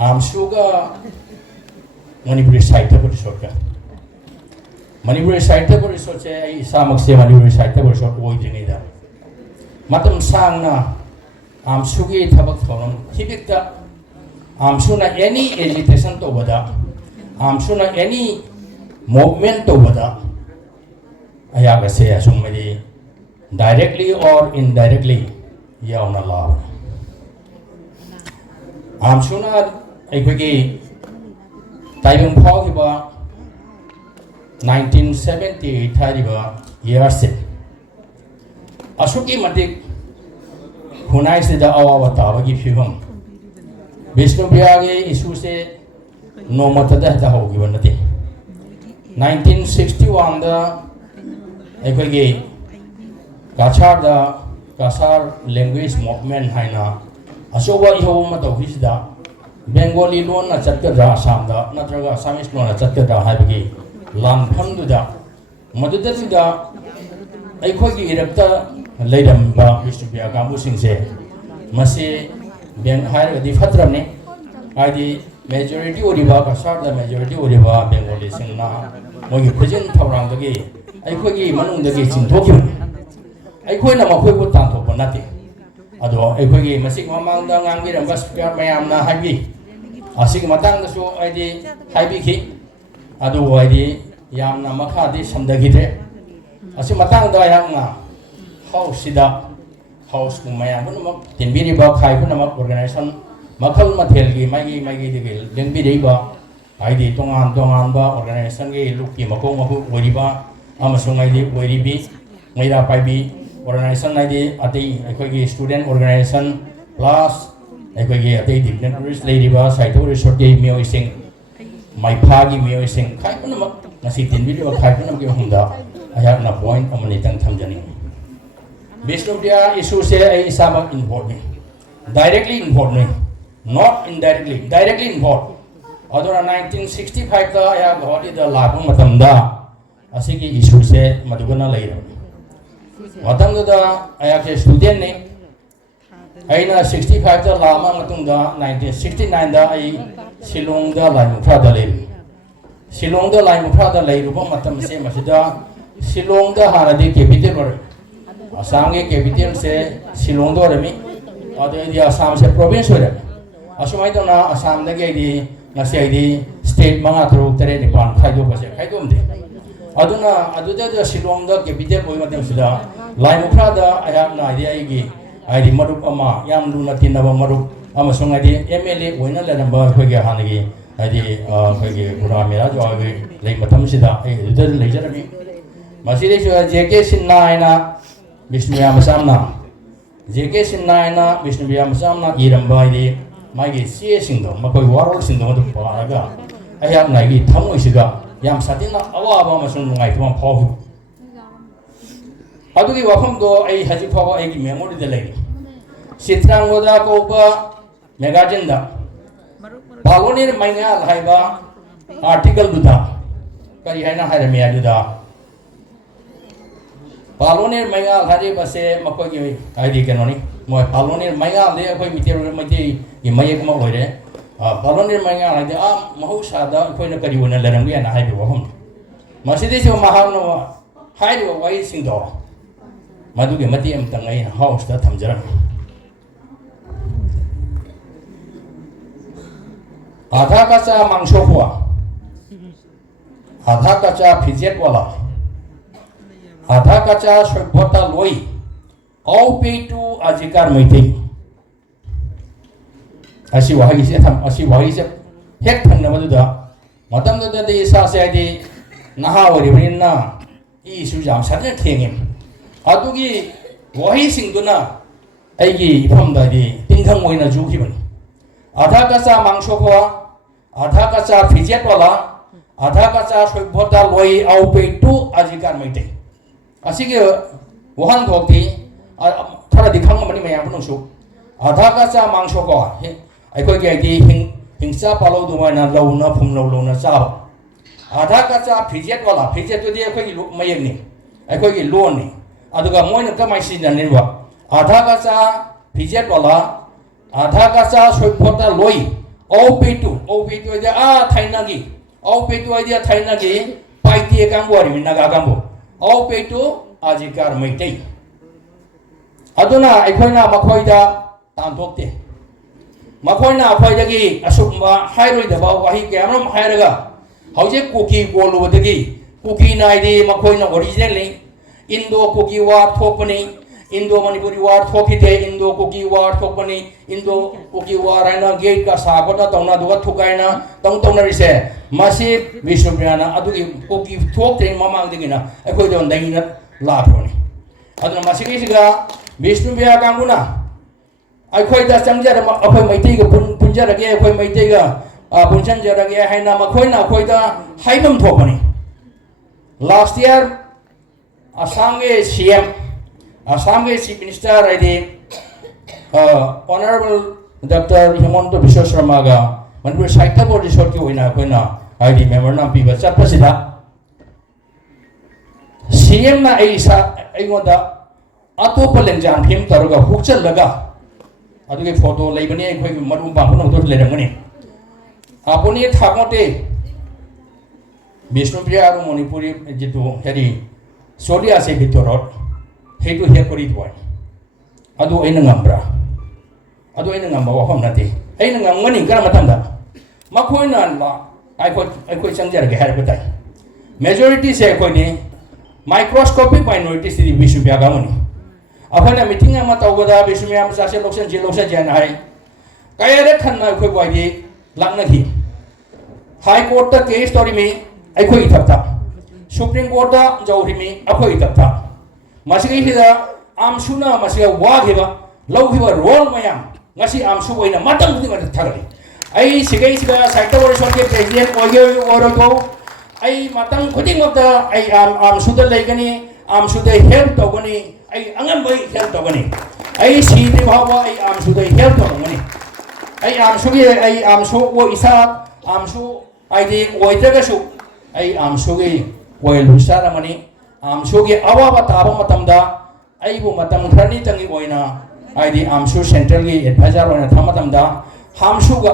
आमसुगा मणिपुरी साहित्य परिषद का मणिपुरी साहित्य परिषद से इसामक से मणिपुरी साहित्य परिषद ओइद्रिङैदा मतम सांगना आमसुगी थबक theorem हिबिकता आमसुना any agitation तोबदा आमसुना any movement तोबदा अयाग से असुमदि डायरेक्टली और इनडायरेक्टली यावना लाभ आमसुना अखोगी ताइबंग फाउखिबा 1978 थारिबा year से असुकी मतिक हुनाई से अवाब ताबगी फिवम विष्णुप्रिया के इशू से नोमतदा होगी नते 1961 दा अखोगी कासार लैंग्वेज मूवमेंट है अचौब इहो तौहीदा Bengali loan चतकद्रा Assam नत्रग Assamese loan चतकद्रा है लानफमदुदा मदुदुदा अखोगी इरक्ता लेरंबा विष्णुप्रिया कांबुसिंगसे मसे बेंग हायरगदि फत्रमने आदि मेजॉरिटी ओरिबा कासारदा मेजॉरिटी ओरिबा बेंगोली सिंगना मोगी खुजिन थौरांदगी अखोगी मनुंदगी चिंथोखिबन अखोइना मखोइबु तांथोपा नाते अदो अखोगी मसिक ममांगदा ngangbiramba स्पीकर मयामना हाइबि असिग मतंगदसु आइदि हाइबिखि अदो आइदि यामना मखादि समदगिदे असि मतंगदा यामना हाउससिदा हाउस कुमयामनुमक तिनबिरिबा खाइबुनमक ऑर्गेनाइजेशन मखल मथेलगी माइगी दिगि लेंबिरिबा आइदि तोंगान ऑर्गेनाइजेशन गे लुकि मकों मखु ओरिबा अमसुंग आइदि ओरिबि मैरा पाइबि ऑर्गेनाइजेशन आइदि अतै अखोगी स्टूडेंट ऑर्गेनाइजेशन प्लस अखोगी अतै डिग्नेटरीज लेरिबा साहित्य रिसोर्ट के मियोइसिंग माइफागी मियोइसिंग खाइबुनमक नसी तिनबिरिबा खाइबुनमक हुंदा अयाकना पॉइंट अमनि तंग थमजनि विष्णुप्रिया इशू से इसामक इन्वॉल्व नहीं डायरेक्टली इन्वॉल्व नहीं नॉट इनडायरेक्टली डायरेक्टली इन्वॉल्व अदुना 1965 का अया गवादी द लाभ मतमदा असिगी इशू से मदुगना लेर मतमदा अया के स्टूडेंट ने अइना 65 दा लामा मतुंगा 1969 दा आई शिलोंग दा लाइमुफ्रा दा लेर शिलोंग दा लाइमुफ्रा दा लेरुबा मतम से मसिदा शिलोंग दा हानादि कैपिटल वर असम के कैपिटल से शिलोंग दो रमी और असम से प्रोविंस हो रहा असुमाई तो ना असम दगे स्टेट मंगा तरुक तरे निपान खाइदोबसे खाइदोमदे अदुना अदुदा शिलोंग दा कैपिटल होय मतमसिदा लाइमुफ्रादा अयामना आइदि मरुप अमा याम लुना तिनबा मरुप अमसुंग एमएलए होइना लेनबा खोगे हानगी खोगे गुरा मेरा जो आगे ले मतमसिदा अदुदा लेजरमी मसिदे जेके सिन्नाइना विष्णुप्रिया मसामना जेके सिन्नाइना विष्णुप्रिया मसामना इरंबा मागी चे सिंदो मकोई वारोल सिंदो मदु पारगा अयामना गी थमोइसिगा याम सातिना अवाबा मसुंग नुंगाइथमा फावहु अदुगी वफमदो हजि फावा मेमोरी दे लैनि चित्रांगोदा कौबा मैगजीन दा पालोनिर मैंगाल हाइबा आर्टिकल दुदा करी हाइना हाइरमे अदुदा पालोनिर मैंगाल हारि बसे मकोगी आइदि केनोनी मोय पालोनिर मैंगाल दे अखोय मितेर मते इ मयक म होइरे पालोनिर मैंगाल हाइदि महौसादा अखोयना करी वना लरंगे ना हाइबो वहम मसिदे जो महानो हाइबो वाइ सिंदो मधुगे मते अमतंग आई हाउस दा थमजरम आधा कच्चा मांसो हुआ आधा कच्चा फिजेट वाला आधा कच्चा सभ्यता लोई औ पेटू अधिकार मैथै असी वहाई से हेक थंगनबदुदा मतमदुदा दे सासे आइदि नहा ओरिबनिना इशु जाम साने थेंगे अदुगी वहाई सिंगदुना आइगी इफमदादि तिंथंग ओइना जुखिबन आधा कच्चा मांसो हुआ आधा कच्चा फिजेट वाला आधा कच्चा सभ्यता लोई औ पेटू अधिकार मैथै असिगे वहान थोक्ति थोड़ा दिखांग मनी मैं आपन सु आधा कच्चा मांसो को अखोगी आइदि हिंसा पालो दुमाना लौना फुम लौना चाव आधा कच्चा फिजेट वाला फिजेट तुदि अखोगी मयंगनि अखोगी लोननि अदुगा मोइना कमाइ सिननिबा आधा कच्चा फिजेट वाला आधा कच्चा सभ्यता लोई OP2 dia Thainagi OP2 dia Thainagi Paiti kambu ari naga kambu OP2 ajikar maitai aduna aikoina makhoida tamthokte makhoina aphaidagi asukma hairoidaba wahi kamram hairaga hauje kuki golubadagi kuki naidi makhoina originally Indo kuki war thopani Indo Manipuri war thokite Indo kuki war thopani Indo kuki war aina gate ka sakota tawna duga thukaina tawna rise masi Vishnupriyana adugi kuki thokte mamang digina akoi don daina lathoni aduna masi kisiga Vishnupriya kanguna akoi da changjara akoi maitai ga punjarage akoi maitai ga punjanjarage haina makhoina akoi da haibam thopani last year Assam ke CM Assam ke Chief Minister Honorable Dr. Himanta Biswa Sharma ga Manipur Sahitya Board Resort ki oina koina member na piba chapasida CM na aisa aingoda atopa lenjang phim taruga hukchal laga aduge photo leibani akhoi marum bangno do leramani apuni thakote Vishnupriya aru Manipuri jitu heri Solia se bitorot hetu he kori tuan adu aina ngambra adu aina ngamba wa hom nati aina ngamngani kara matanda makhoina la ai changjar ge har batai majority se koi ni microscopic minority si Vishnupriya ga mani akhona meeting ama tawada Vishnupriya ma sase loksan jana hai kaya re khanna koi wai di langna thi high court ta case story me ai koi thapta Supreme Court da jawrimi akhoi tapta masigi hida amsuna masiga wagiba lawgiba role mayam ngasi amsu boina matang dinga thagari ai sigai siga saita worship ke president oyo orogo ai matang khuding mata ai amsu da leigani amsu da help togani ai angan bai help togani ai sidi bhawa ai amsu da help togani ai amsu wo isa amsu ai di oidaga su ai amsu ge Oil Husara Mani, Amsugi Awaba Taba Matamda, Aibu Matam Krani Tangi Oina, ID Amsu Centrally Advisor on a Tamatamda, Amsuga,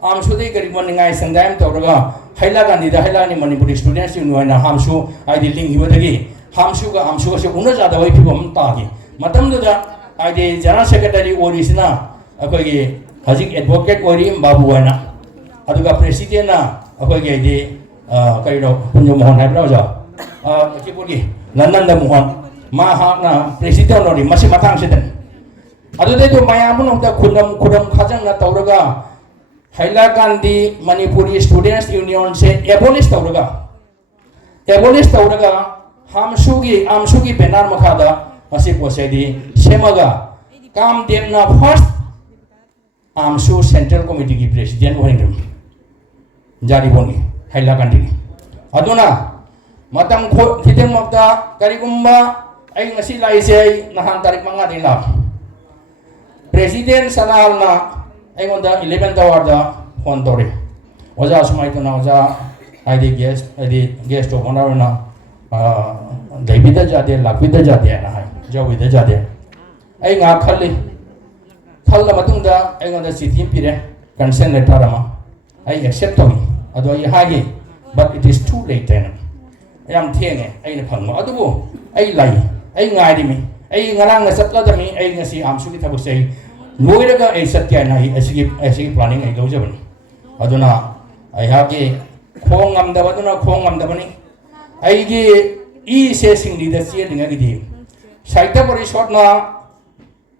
Amsudi Gariboningai Sandam Toraga, Hailagani, the Hailani Manipuri students in Oina, Hamsu, ID Ling Hivadagi, Hamsuga, Unaza, the way people Tagi, Matamda, ID General Secretary Orisina, Akogi, Hazik Advocate Orim Babuana, Aduga President, Akogi. Kairo punyo mohon hai braja kipuri Nanda mohon maha na president nori masih matang seden adu de to maya mun da khudam khajang na tauraga Haila di Manipuri Students Union se abolish tauraga amsugi benar makhada masih posedi semaga kam demna first amsu central committee ki president hoingam jari boni Haila Kandi. Aduna matang hiteng makta karigumba ay ngasi laisay nahan tarik mga nila. President sanal na ay ngonda 11th hour da hontori. Oja sumay to na oja ID guest of honor na David jade lakbida jade na hay. Jawida jade. Ay nga khalla matung da ay ngonda city pire consent letter ama ay accept to Ado ay hagi, but it is too late then. Ayam tienge, ay napangmo. Ado bo, ay lay, ay ngari mi, ay ngarang na satla dami, ay ngasi amsugi tabuk say, nuiraga ay satya na ay sige planning ay gawjaban. Ado na, ay hagi, kong amdaba ni, ay gi se singli da siya linga gidi. Saita pari short na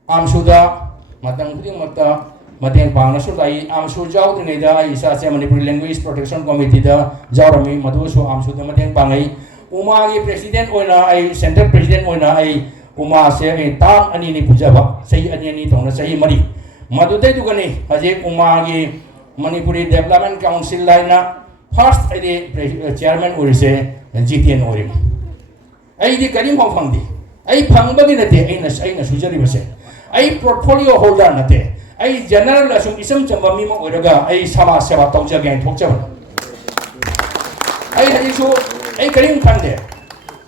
amsuda, matang kuding mata, Mateng pang nasu lai amsu jauh ni dah isa se Manipuri Language Protection Committee dah jauh rami madu su amsu dah mateng pangai uma ki president oina ai center president oina ai uma se tam ani ni puja ba sei ani tong na sei mari madu te tu kani haje uma ki Manipuri Development Council lai na first ai chairman ori se GTN ori ai di karim phang di ai phang ba gi na te ai na sujari ba se ai portfolio holder na te ai general asung isam chamba mi mo oiraga ai sama seva tawja gain thokja ai haji su ai karim khande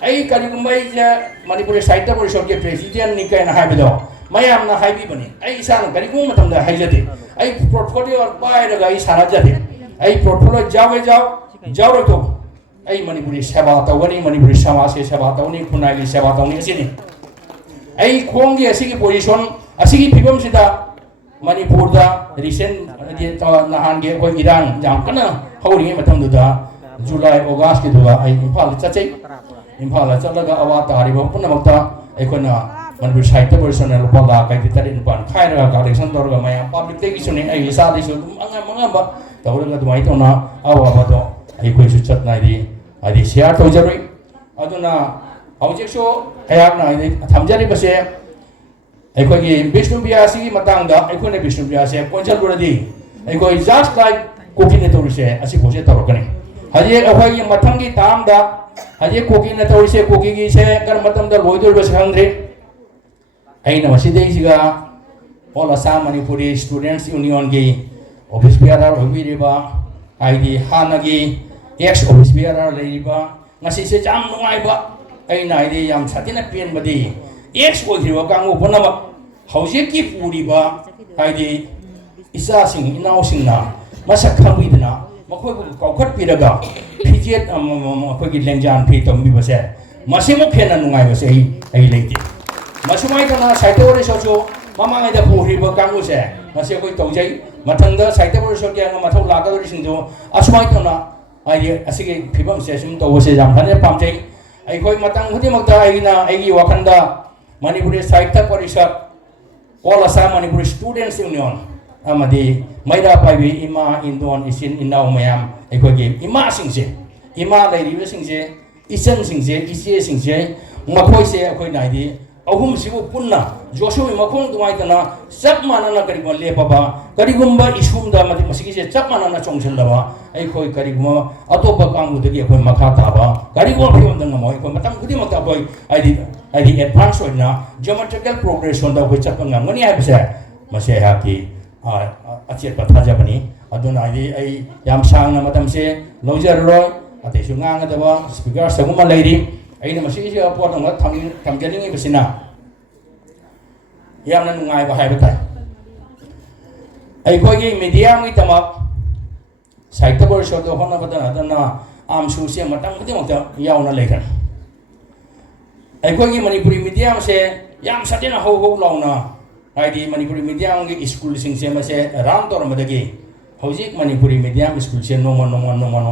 ai karigumbai ja manipur sahittya parishad ke president ni kai na haibido mayam na haibi bani ai san karigum matam da haijade ai portfolio pai daga ai sana jade ai portfolio jawe to ai manipur seba tawani manipur sama se seba tawani khunai li seba tawani asini ai khongi asigi position asigi phibam sida manipur da recent nahan ge koi irang jam kana hawri matam da July August ke duga ai imphal chachai imphal chalaga awa tariba punamakta aikona manipur sahittya parishad pala kai tarin pan khaira ga election dorga maya public te gisune ai isa de su anga ba tawraga dumai tona awa ba do ai koi su chat nai di adi share to jaroi aduna hojek so ayak na ai thamjari base ai koi gi Vishnu Vyasi matang da ai koi ne Vishnu Vyasi konjal buradi ai koi just like kokine to se asi bose torokani haje ahoi mathangi tam da haje koki na tawise koki gi se kar matam da loidor bas hangre aina maside siga all Assam Manipuri Students Union gi office bearer hobi riba ID hanagi ex office bearer leiba ngasi se jam nungai ba aina ID yam satina pien badi ex oiriba kangu ponama hauje ki puri ba ID isa sing inau sing na masak khambi dana makhoi bu kaukhat piraga phijet akhoi gi lengjan phi tombi base masimo khena nungai base ai leite masumai kana sahittya parishad so mama ngai da puri ba kangu se masi koi tojai mathangda sahittya parishad ge mathau laga dori sing jo asumai kana ai asige phibam se sum to se jam khane pamjai ai koi matang hudi makta ai na ai gi wakhanda Manipur Sahittya Parishad all Assam Manipur Students Union amadi maida paibi ima indon isin inau mayam ekhoi ima singse ima leiriba singse isan singse ise singse makhoi se ekhoi naidi ahum sibu punna joshua makhong dumai tana sab manana karigma lepaba karigumba isumda mati masigi se sab manana chongchendaba ekhoi karigma atopa kamudagi ekhoi makha taba karigma phimda ngamoi ekhoi matang khudi makta boy ai advance oina geometrical progression da khoi chapanga ngani haibse mase haki achet pathaja bani aduna ai yam sang na matam se lojar roi ate su ngang da speaker saguma leiri ai na masi se pot ngam thamjani basina yam na nungai ba haiba tai ai khoi gi media mi tamak sahittya parishad do hona badana adana am su se matang khudi makta yauna lekan ai khoi gi manipuri media se yam satina ho launa ID Manipuri medium ge school sing se mase ram tor madagi hojik Manipuri medium school se no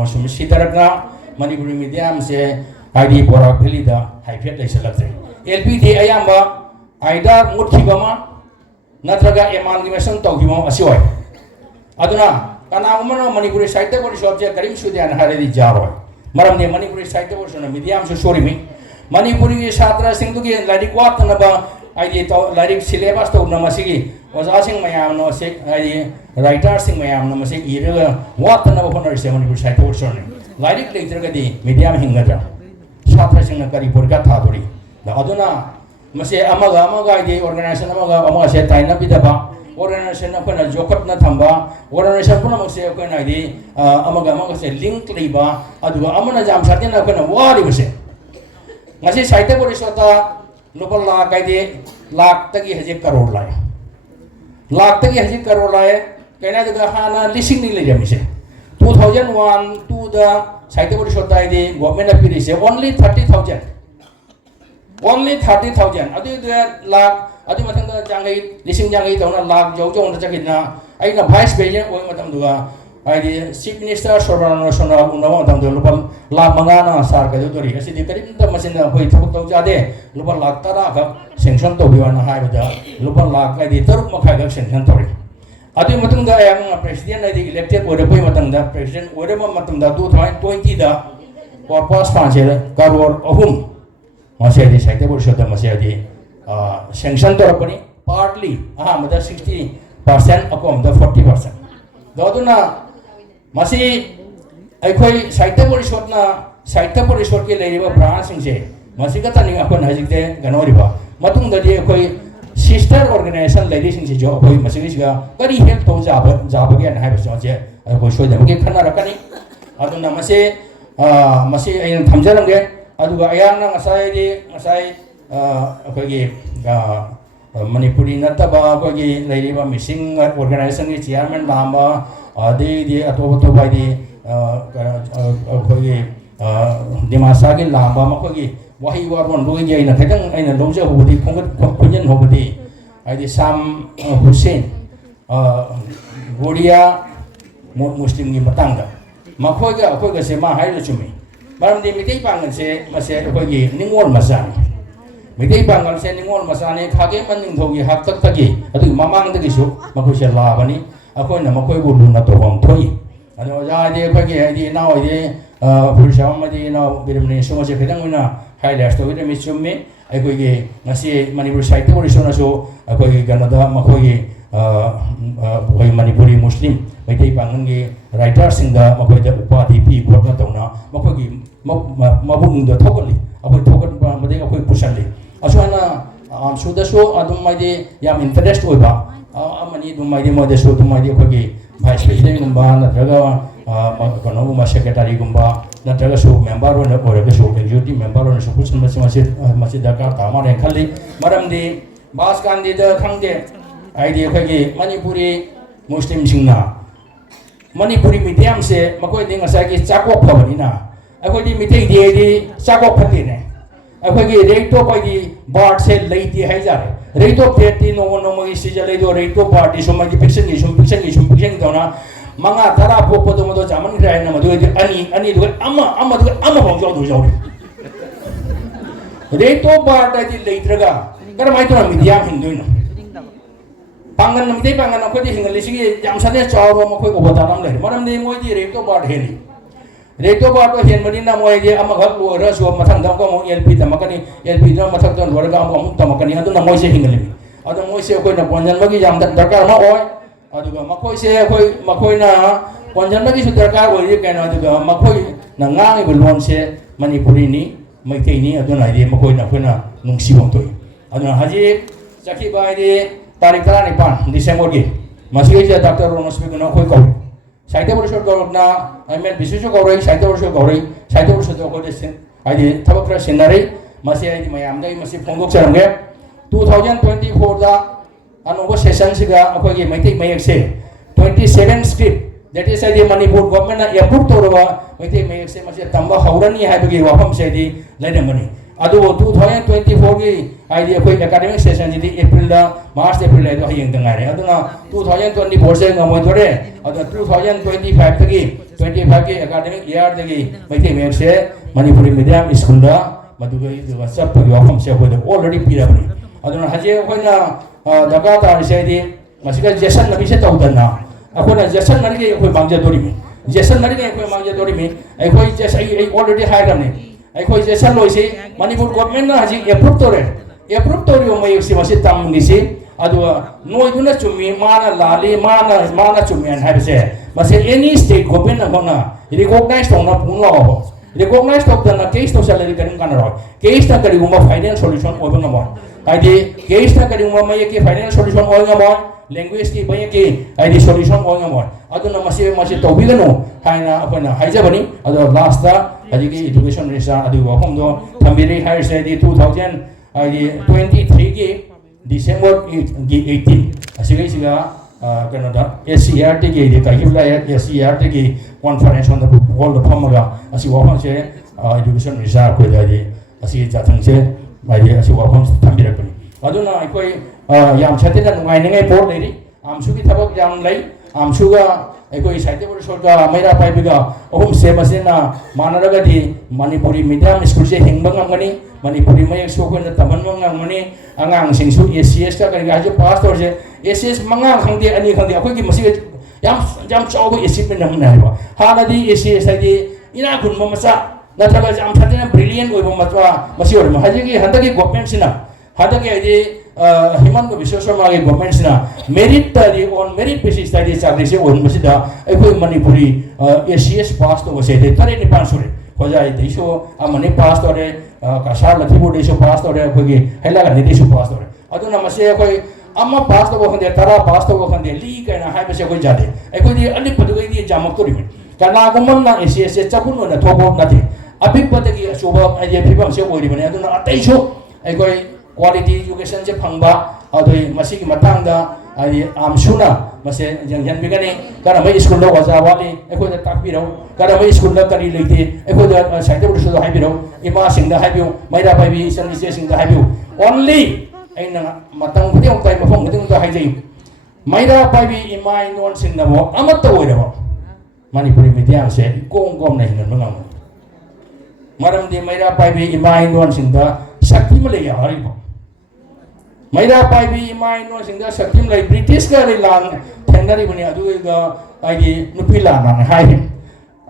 sum sitarakna Manipuri medium se ID Borak Valley da haifet laisalakte LPD ayamba aida muthibama natraga amalgamation tawgima asiwai aduna kana umano Manipuri Sahittya Parishad je Karim Sudian haredi jaro maramne Manipuri Sahittya Parishad medium se sorimi Manipuri chhatra sing tu ge ladi kwat na ba ai to larik syllabus to namasigi oja sing mayam no se ai writer sing mayam no mase ira wat na ba honor se Manipur Sahittya Parishad larik lecture ga di medium hingadra chhatra sing na kari porga thadori da aduna mase amaga ai organization amaga se taina bidaba organization na kona jokat na thamba organization puna mase ko na di amaga se link leiba aduga amana jam satina kona wari base ngasi Sahittya Parishad ta Lupal la kaide lakh tagi haje crore lai lakh tagi haje crore lai kaina daga hana lising ni le jami se 2001 to the Sahittya Parishad dai de government appeal se only 30,000 adu de lakh adu mathang da jangai lising jangai tawna lakh jau da chakina aina vice president oi matam duga ai chief minister Sarbanana Sonal unama matam du lupal lakh mangana sar ka dori asi de karim da masina hoi thak tau jade lupal lakh tara ka sanction to biwana hai bada lupal lakh ai de taruk makhai ka sanction tori adu matung da yang president ai de elected ore poi matang da president ore matam da 2020 da purpose panchel karor ahum masih di Sahittya Parishad da masih di sanction tor pani partly mada 60% akom da 40% daduna masih aikoi Sahittya Parishad ke leiriba branch sing se masih ka tani akon hajikte ganoriba matung da di aikoi sister organization leiri sing se jo akoi masih ga kari help to jaba ge na hai baso je aikoi soi da ke khana rakani aduna masih ai thamjaram ge aduga ayana ngasai di ngasai akogi Manipuri nataba akogi leiriba missing organization ki chairman lamba di atop di akogi dimasa ki lamba makogi wahi waron lugi jai na kadang aina longja hobudi kunjan hobudi adi Sam Hussein Goria Muslim ni matangga makoga akoga se ma hailo chumi maram di mitai pangan se mase akogi ningol masani mitai pangal se ningol masani khage maning thogi hak tak taki adu mamang dagi su makoi se labani akoi na makoi bu luna to hom thoi adu ja de akogi adi na oi de pursham ma di na birimni so se khadang na highlights to ide mi chumme akogi ngasi Manipur site ko risona so akogi ganada makoi koi Manipuri Muslim mitai pangan gi writer singa makoi da upadhi pi gotna tawna makoi mabung da thokali akoi thokan ba made akoi pusalli aswana suda so adum mai de yam interest oiba amani dum mai de mode so dum mai de akoi vice president gumba natraga kono ma secretary gumba natraga so member ona oraga so executive member ona so kuchun masi dakar tamare khalli maram de bas gandhi da khangde aidi akoi Manipuri Muslim singna Manipuri medium se makoi de ngasai ki chakok phabani na akoi di mitai di chakok phati ne akoi gi reito koi di bar se leiti hai jare reito peti no mo isi jale do reito party so magi fiction gi dona manga tara popo do modo jaman rai na madu ani do ama bong jo do jo reito bar da di leitraga kar mai to medium hinduino pangan mitai pangan akoi di hingal sigi jam sane chawro makoi ko botanam le maram de moi di reito bar heli reito bar to hen madina moi je amagak lo ra so mathang dam ko mo LP tamakani LP do mathak don warga am tamakani adu na moi se hingalimi adu moi se ko na ponjan magi jam dakar ma oi adu ga makoi se makoi na ponjan magi su dakar oi je kana adu ga makoi na ngang i lon se Manipuri ni maitai ni adu na de makoi na phena nungsi bom toi adu na haji chaki bai de tarik 9 Desember gi masih je Dr. Ronos bi guna koi kau साहित्य परिषद गौरवना आइमेल विशेष गौरव साहित्य परिषद गौरव दे आइदि थबक्रा सिनारै मासे आइदि मयामदै मासे फोंदोक चरंगे 2024 दा अनोबो session सिगा अखोगी मैथै मयक से 27 स्क्रिप्ट दैट इज आइदि मणिपुर गवर्नमेंट ना अप्रूव तोरबा मैथै मयक से मासे तंबा हौरनी हाइबगी वाफम से दि लेदमनि अदु 2024 की आइदि अखोई एकेडमिक सेशन जिदि अप्रैल दा मार्च अप्रैल दा हयंग दंगारे अदुना 2024 से ngमoi थोरे अदु 2025 तगी 25 के एकेडमिक ईयर तगी मैथै मयक से मणिपुरी मीडियम स्कूल दा मदुगै दुगा चप्पगी वाफम से होदे ऑलरेडी पिराबनि अदुना हजे अखोइना दगा तारिसे दि मसिका जेसन नबि से तौदना अखोना जेसन नरगे अखोइ मांगजे दोरिमि जेसन नरगे अखोइ मांगजे दोरिमि अखोइ जेस आई ऑलरेडी हायरमनि अखोइ जेसन लोइसे मणिपुर गवर्नमेंट ना हजि अप्रूव तोरियो मयक से तमगिसे अदुआ नोइदुना चुम्मी माना लाली माना चुम्मियन हाइबसे मसे एनी स्टेट गवर्नमेंट ना रिकॉग्नाइज तोना पुंला हो रिकॉग्नाइज तोना केस तो सैलरी करिम काना रो केस ता करिगुमा फाइनल सॉल्यूशन ओबन नमो आइदि केस ता करिगुमा मयक के फाइनल सॉल्यूशन ओय नमो लैंग्वेज की मयक के आइदि सॉल्यूशन ओय नमो अदुना मसे तोबिगनो हाइना अपना हाइजबनी अदो लास्ट ता हजि की एजुकेशन रिसा अदु वफम दो थंबिरी हायर से 2023 की December 18 asigai siga kanada SCRT ki de kahibla SCRT ki conference on the world phamaga asi wafam se education research ko da ji asi jathang se bai asi wafam thambirakani aduna akoi yam chatina nungai ningai por leri amsu ki thabak jam lai amsu ga akoi sahiत्य परिषद का मेरा पाइबिगा अहुम से मसेना मानरगदि Manipuri medium school से हिंगबंगमगनी मणिपुरी मयक सोखन तमनमंगमगनी अंगांग सिंसु ACS का करिगा जो पास तोर से ACS मंगा खंगदे अनि खंगदे अखोई की मसी याम चावो एसिपमेंट नमना हैबा हानादि एसीएस हादि इना खुनम मसा नथगा जाम थादेना ब्रिलियंट ओइबो मतवा मसी ओर हाजि की हंदगी गवर्नमेंट सिना हंदगी आइदि हिमंत विश्व शर्मा के गवर्नमेंट सिना मेरिट तरी ऑन मेरिट बेसिस तरी चाकरी से ओन मसिदा अखोई मणिपुरी एसीएस पास तो वसे दे तरे निपान सुरे खोजाई देशो अमने पास तोरे कासार लखीपुर देशो पास तोरे अखोई हैला गनि देशो पास तोरे अदुना मसे अखोई अम्मा पास तो वखंदे तरा पास तो वखंदे ली कैना हाय बसे अखोई जादे अखोई दि अलि पदुगै दि जामक तोरिमि kana gumon na एसीएस से चपुन न थोबो नथि ꯑꯄꯤꯛꯄꯗꯒꯤ ꯑꯆꯧꯕ ꯍꯥꯏꯗꯤ ꯐꯤꯕꯝꯁꯦ ꯑꯣꯏꯔꯤꯕꯅꯤ ꯑꯗꯨꯅ ꯑꯇꯩꯁꯨ ꯑꯩꯈꯣꯏ ꯀ꯭ꯋꯥꯂꯤꯇꯤ ꯏꯗꯨꯀꯦꯁꯟꯁꯦ ꯐꯪꯕ ꯑꯗꯨꯒꯤ ꯃꯁꯤꯒꯤ ꯃꯇꯥꯡꯗ ꯍꯥꯏꯗꯤ ꯌꯥꯝꯁꯨꯅ ꯃꯁꯦ ꯌꯦꯡꯁꯤꯟꯕꯤꯒꯅꯤ ꯀꯔꯝꯕ ꯁ꯭ꯀꯨꯜꯗ ꯑꯣꯖꯥ ꯋꯥꯠꯂꯤ ꯑꯩꯈꯣꯏꯗ ꯇꯥꯛꯄꯤꯔꯧ ꯀꯔꯝꯕ ꯁ꯭ꯀꯨꯜꯗ ꯀꯔꯤ ꯂꯩꯇꯦ ꯑꯩꯈꯣꯏꯗ ꯁꯥꯏꯟꯇꯤꯐꯤꯛꯁꯨ ꯍꯥꯏꯕꯤꯔꯧ ꯏꯃꯥꯁꯤꯡꯗ ꯍꯥꯏꯕꯤꯌꯨ ꯃꯩꯔꯥ ꯄꯥꯏꯕꯤ ꯏꯆꯟ ꯏꯆꯦꯁꯤꯡꯗ ꯍꯥꯏꯕꯤꯌꯨ ꯑꯣꯟꯂꯤ ꯑꯩꯅ ꯃꯇꯝ ꯈꯨꯗꯤꯡꯃꯛꯇ ꯃꯐꯝ ꯈꯨꯗꯤꯡꯃꯛꯇ ꯍꯥꯏꯖꯩ ꯃꯩꯔꯥ ꯄꯥꯏꯕꯤ ꯏꯃꯥ ꯏꯅꯣꯟꯁꯤꯡꯅꯕꯨ ꯑꯃꯠꯇ ꯑꯣꯏꯔꯕ ꯃꯅꯤꯄꯨꯔꯤ ꯃꯤꯗꯤꯌꯝꯁꯦ ꯏꯀꯣꯝ ꯀꯣꯝꯅ ꯍꯤꯡꯍꯟꯕ ꯉꯝꯃꯤ ꯃꯔꯝꯗꯤ ꯃꯩꯔꯥ ꯄꯥꯏꯕꯤ ꯏꯃꯥ ꯏꯅꯣꯟꯁꯤꯡꯗ ꯁꯛꯇꯤ ꯑꯃ ꯂꯩ ꯍꯥꯏꯔꯤꯕ ꯃꯩꯔꯥ ꯄꯥꯏꯕꯤ ꯏꯃꯥ ꯏꯅꯣꯟꯁꯤꯡꯗ ꯁꯛꯇꯤ ꯑꯃ ꯂꯩ ꯕ꯭ꯔꯤꯇꯤꯁꯀ ꯂꯥꯟ ꯊꯦꯡꯅꯔꯤꯕꯅꯤ ꯑꯗꯨꯒ ꯍꯥꯏꯗꯤ ꯅꯨꯄꯤ ꯂꯥꯟꯅ ꯍꯥꯏꯔꯤ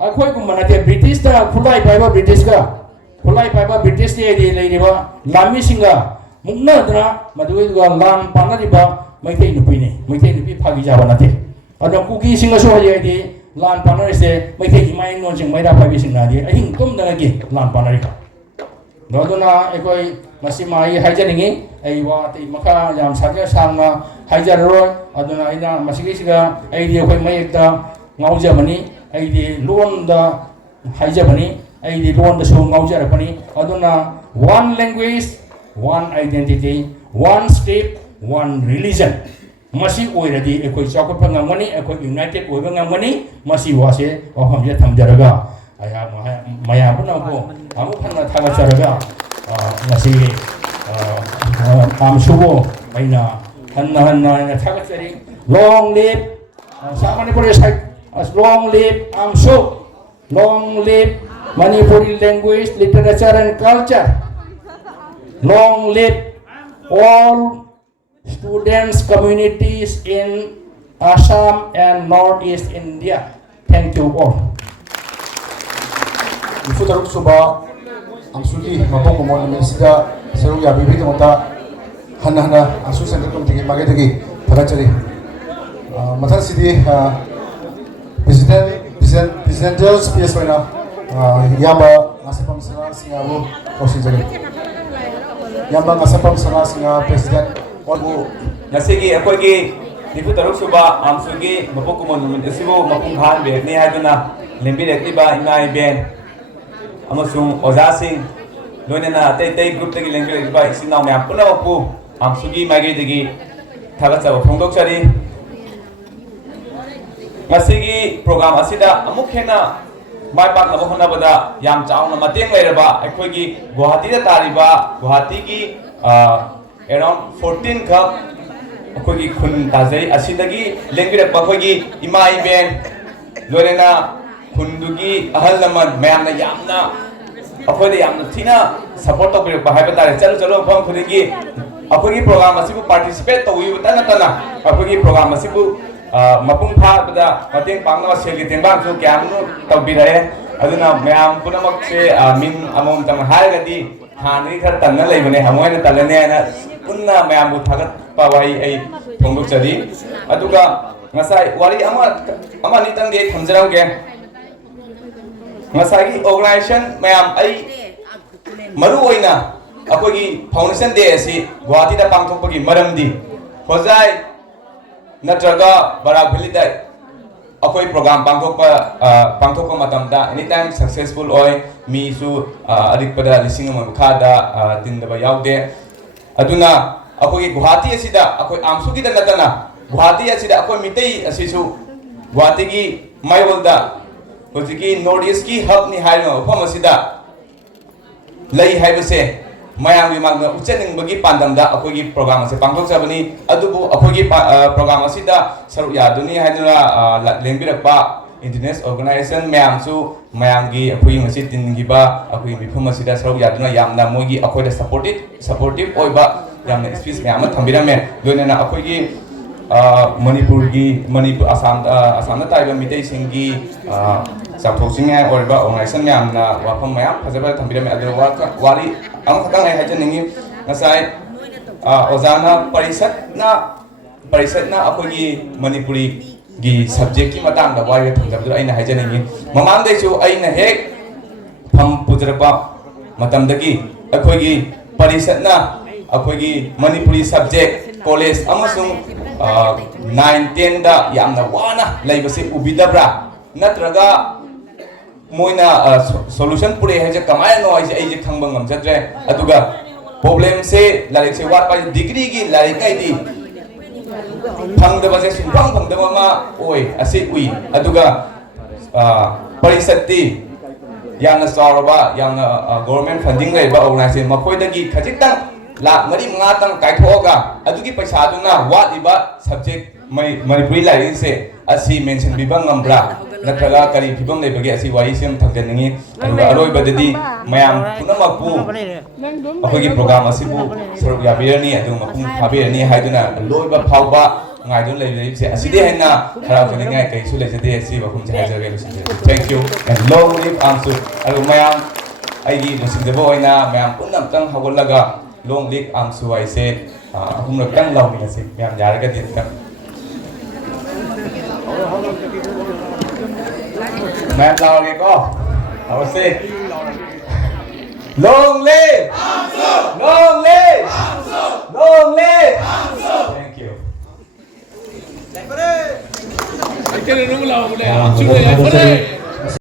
ꯑꯩꯈꯣꯏꯒꯨꯝꯕ ꯅꯠꯇꯦ ꯕ꯭ꯔꯤꯇꯤꯁꯇ ꯈꯨꯠꯂꯥꯏ ꯄꯥꯏꯕ ꯕ꯭ꯔꯤꯇꯤꯁꯀꯤ ꯍꯥꯏꯗꯤ ꯂꯩꯔꯤꯕ ꯂꯥꯟꯃꯤꯁꯤꯡꯒ ꯃꯨꯛꯅꯗꯅ ꯃꯗꯨꯒ ꯂꯥꯟ ꯄꯥꯟꯅꯔꯤꯕ ꯃꯩꯇꯩ ꯅꯨꯄꯤꯅꯤ ꯃꯩꯇꯩ ꯅꯨꯄꯤ ꯐꯥꯒꯤ ꯆꯥꯕ ꯅꯠꯇꯦ ꯑꯗꯨꯅ ꯀꯨꯀꯤꯁꯤꯡꯒꯁꯨ ꯍꯧꯖꯤꯛ ꯍꯥꯏꯗꯤ ꯂꯥꯟ ꯄꯥꯟꯅꯔꯤꯁꯦ ꯃꯩꯇꯩ ꯏꯃꯥ ꯏꯅꯣꯟꯁꯤꯡ ꯃꯩꯔꯥ ꯄꯥꯏꯕꯤꯁꯤꯡꯅ ꯍꯥꯏꯗꯤ ꯑꯍꯤꯡ ꯇꯨꯝꯗꯅꯒꯤ ꯂꯥꯟ ꯄꯥꯟꯅꯔꯤꯕ ꯑꯗꯨꯅ ꯑꯩꯈꯣꯏ ꯃꯁꯤ ꯑꯩ ꯍꯥꯏꯖꯅꯤꯡꯉꯤ ꯑꯩ ꯋꯥ ꯑꯇꯩ ꯃꯈꯥ ꯌꯥꯝ ꯁꯥꯡꯅ ꯍꯥꯏꯖꯔꯔꯣꯏ ꯑꯗꯨꯅ ꯑꯩꯅ ꯃꯁꯤꯒꯤꯁꯤꯒ ꯑꯩꯗꯤ ꯑꯩꯈꯣꯏ ꯃꯌꯦꯛꯇ ꯉꯥꯎꯖꯕꯅꯤ ꯑꯩꯗꯤ ꯂꯣꯟꯗ ꯍꯥꯏꯖꯕꯅꯤ ꯑꯩꯗꯤ ꯂꯣꯟꯗꯁꯨ ꯉꯥꯎꯖꯔꯛꯄꯅꯤ ꯑꯗꯨꯅ one language one identity one state one religion masi oiradi ekoi chakotpa ngamani ekoi united oiba ngamani masi wase wafamje thamjaraga aya maya punako amu phanna thaga charaga masi amsubo aina hanna thaga chari long live Manipuri side as long live amsu long live Manipuri language literature and culture long live all students communities in Assam and Northeast India. Thank you all. Ifu taruk suba amsuki mapong kumon mesida seru ya bibi mata hana asu center committee mage tagi thagachari mathan sidi presidential space wana yamba asapam sana singabu kosinjari yamba asapam sana singa president obu nasigi akogi nifu taruk suba amsugi mapong kumon asibu mapong han be ni haduna lembi rektiba imai ben amasung oza sing loinena tay group tagi lembi rektiba isinaw myam punawapu amsugi magi dagi thagatsa phongdokchari masigi program asida amuk hena mai pak labo hona bada yam chauna mateng leiraba akogi Guwahati da tariba Guwahati gi around 14 ka akogi khun tajai asidagi lengbirak akogi imai ben loinena khundugi ahal laman mayamna yamna akoida yamna thina support tawbirak bahaiba tare chalo pham khudigi akogi program asibu participate tawi tana akogi program asibu mapung pha bada mateng pangna selgi tengbang su kyamnu tawbirae aduna mayam punamak se min amom tang haigadi hani khar tanna leibane hamoina talane na punna mayam bu thagat pawai ai phongdok chari aduga ngasai wari ama ni tang de thamjarau ge ngasai organization mayam ai maru oina akogi foundation day asi Guwahati da pangthokpagi maramdi hojai natraga barak valley da akoi program pangthokpa matamda anytime successful oi mi su adikpada lising khada tindaba yaude aduna akoi Guwahati asida akoi amsugi da natana Guwahati asida akoi mitei asisu Guwahati gi maiwalda hojiki northeast ki hub ni haino pham asida lei haibase mayam wi magna uchening bagi pandamda akogi program ase pangthok sabani adubu akogi program asida saru yaduni haiduna lengbirakpa indigenous organization mayam su mayam gi akogi ngasi tingi ba akogi mifum asida saru yaduna yamna mogi akoida supportive oiba yamna speech mayam thambirame loinena akogi Manipur Assam taiba mitei singi sapthoksingai oiba organization mayamna wafam mayam phajaba thambirame adu wari ang khatang ai hajaningi ngasai ozana parisatna akogi Manipuri gi subject ki matang da wari thamjabdu aina hajaningi mamang dai chu aina hek pham pujrapa matamdagi akogi parisatna akogi Manipuri subject college amasung 9 10 da yamna wana laibase ubidabra natraga moina solution pure hai je kamai no ai je khangba ngam jatre aduga problem se larik se wat pa degree gi larik kai di phang da ba je sum phang da ma oi ase ui aduga parisatti yang saraba yang government funding lai ba organization makoi da gi khajitang la mari nga tang kai thoga adugi paisa duna wat iba subject Manipuri laring se asi mention bibang ngambra natraga kari bibang lai bagi asi wai sem thangjan ngi aroi badadi mayam punamapu akhoi program asi bu saruk yabirani adu mapung phabirani haiduna loiba phawba ngai don lai se asi de hena harau jani ngai kai su lai jade asi bakum jai jage thank you and long live amsu aru mayam aigi nusinjabo oina mayam punnam tang hawolaga long live amsu ai se ahumrak tang launi asi mayam yaraga din ka Mẹ lao kìa cô. How was it? Long live! Long live! Long live! Thank you. Cái này đúng là một đề áp chú này anh